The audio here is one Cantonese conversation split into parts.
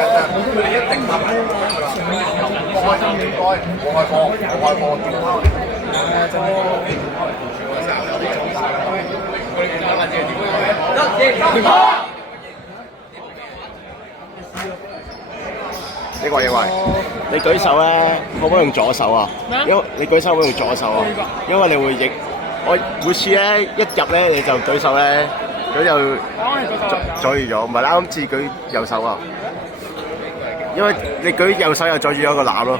佢哋一定拍埋。我開心應該，我開波，轉拋。呢個認為你舉手咧，可唔可以用左手啊？因為你舉手可唔可以用左手啊？因為你會影。我每次咧一入咧你就舉手咧，咁就阻住咗，唔係啱至舉右手啊。因為你舉右手又阻住咗個籃咯。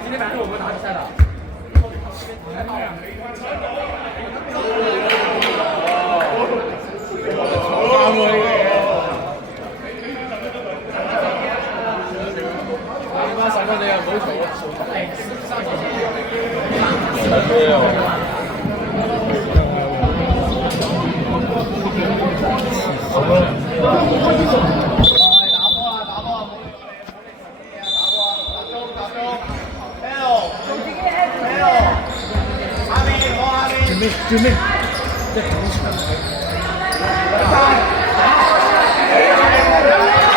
今天晚上我们打比赛的。細個你又唔好嘈，準備，即係好長。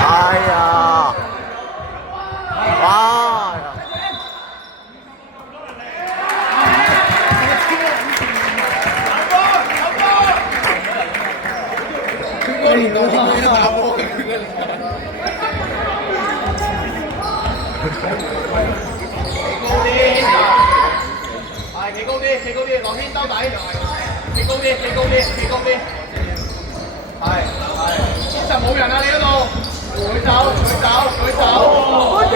哎呀！哇！我連到天都打波嘅。企高啲，落天兜底，企高啲，係，其實冇人啊你嗰度，舉走，好啲，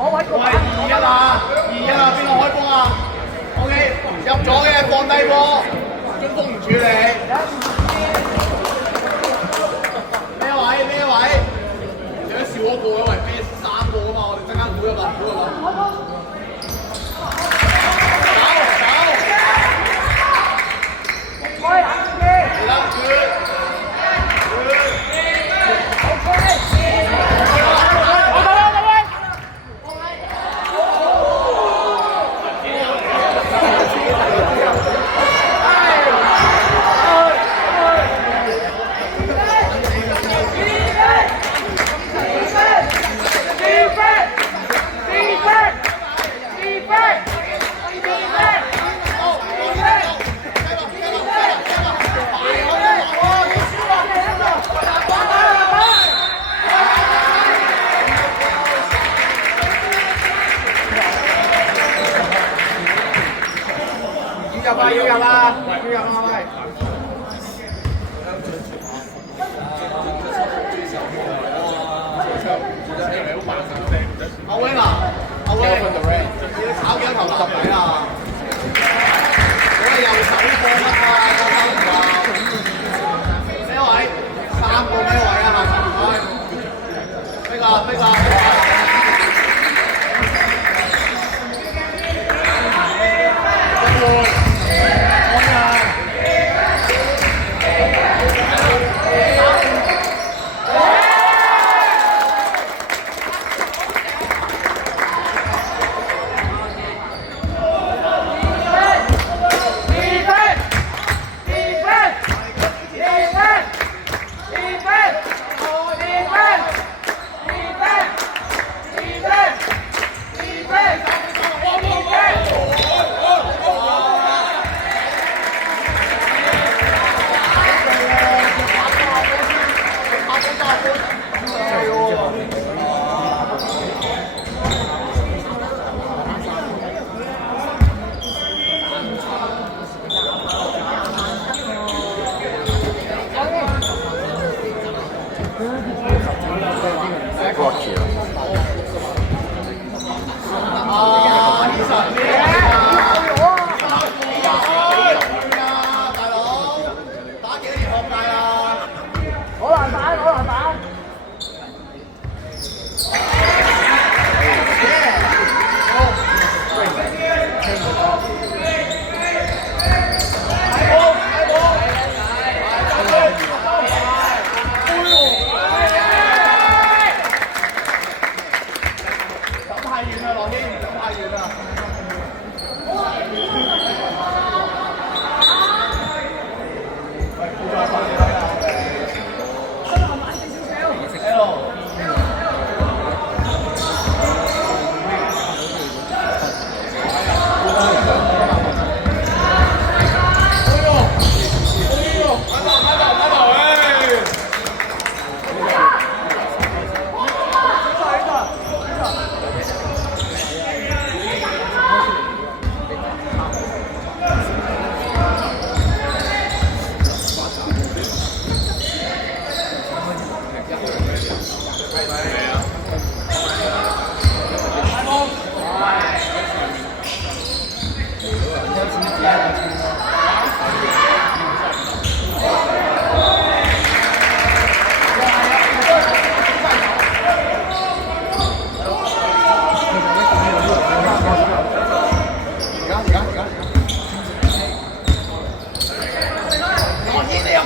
攞位個2-1啊，邊個開波啊 ？OK， 入咗嘅放低波，中鋒唔處理。咩位？你都笑我個，因為咩3個啊嘛，我哋陣間唔好入啦。要入啊！喂！阿 Wing 啊，你炒幾多球十底啊？我係右手放乜啊？咩位？3個咩位啊？下唔該。逼啊！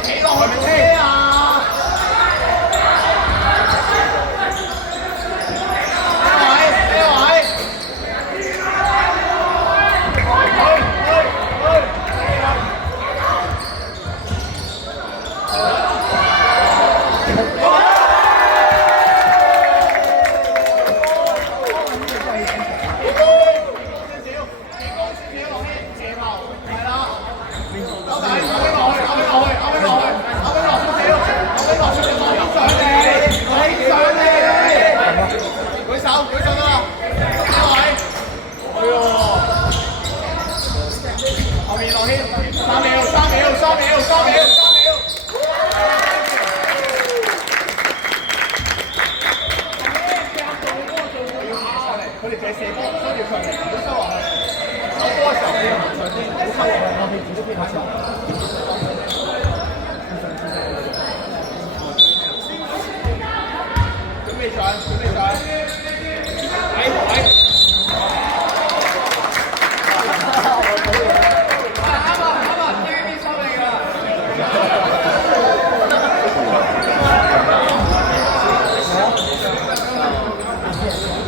企落去車啊！呢位，佢哋淨係射波，收住佢，唔好收落去。收波嘅時候你要上啲，唔好收落去，我哋自己邊下收。準備上，準備上。位。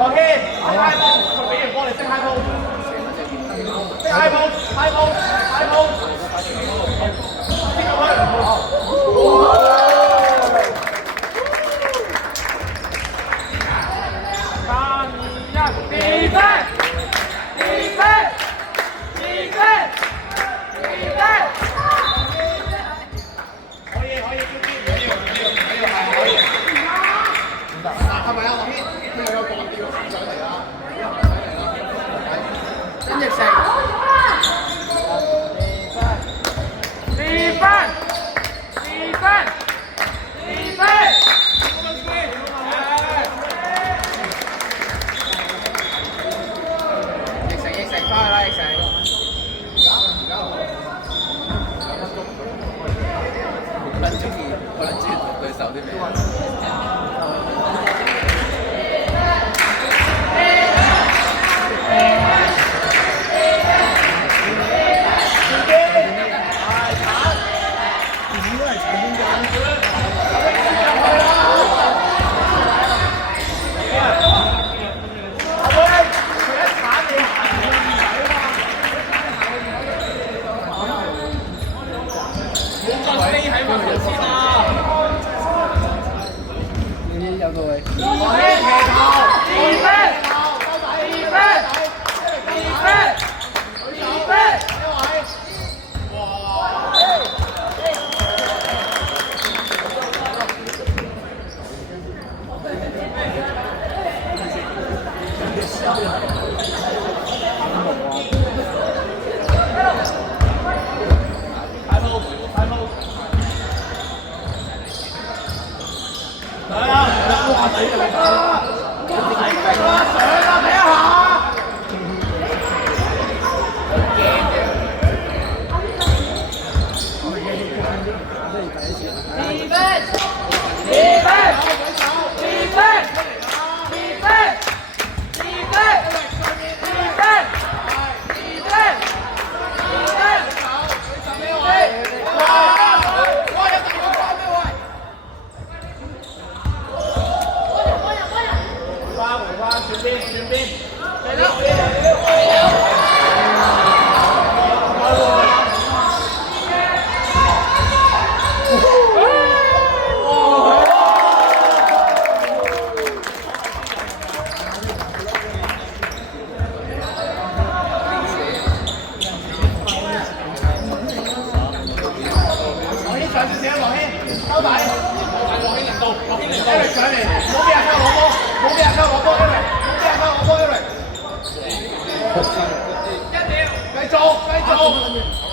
我先，high ball， 俾完波你識 high ball， 識 high ball，high ball，high ball， 係咪啊？我先，佢有個講叫上嚟啦，真係食。有個位。上嚟，唔好俾人攞波，唔好俾人攞波，因為唔好俾人攞波，因為。一秒，繼續，繼續。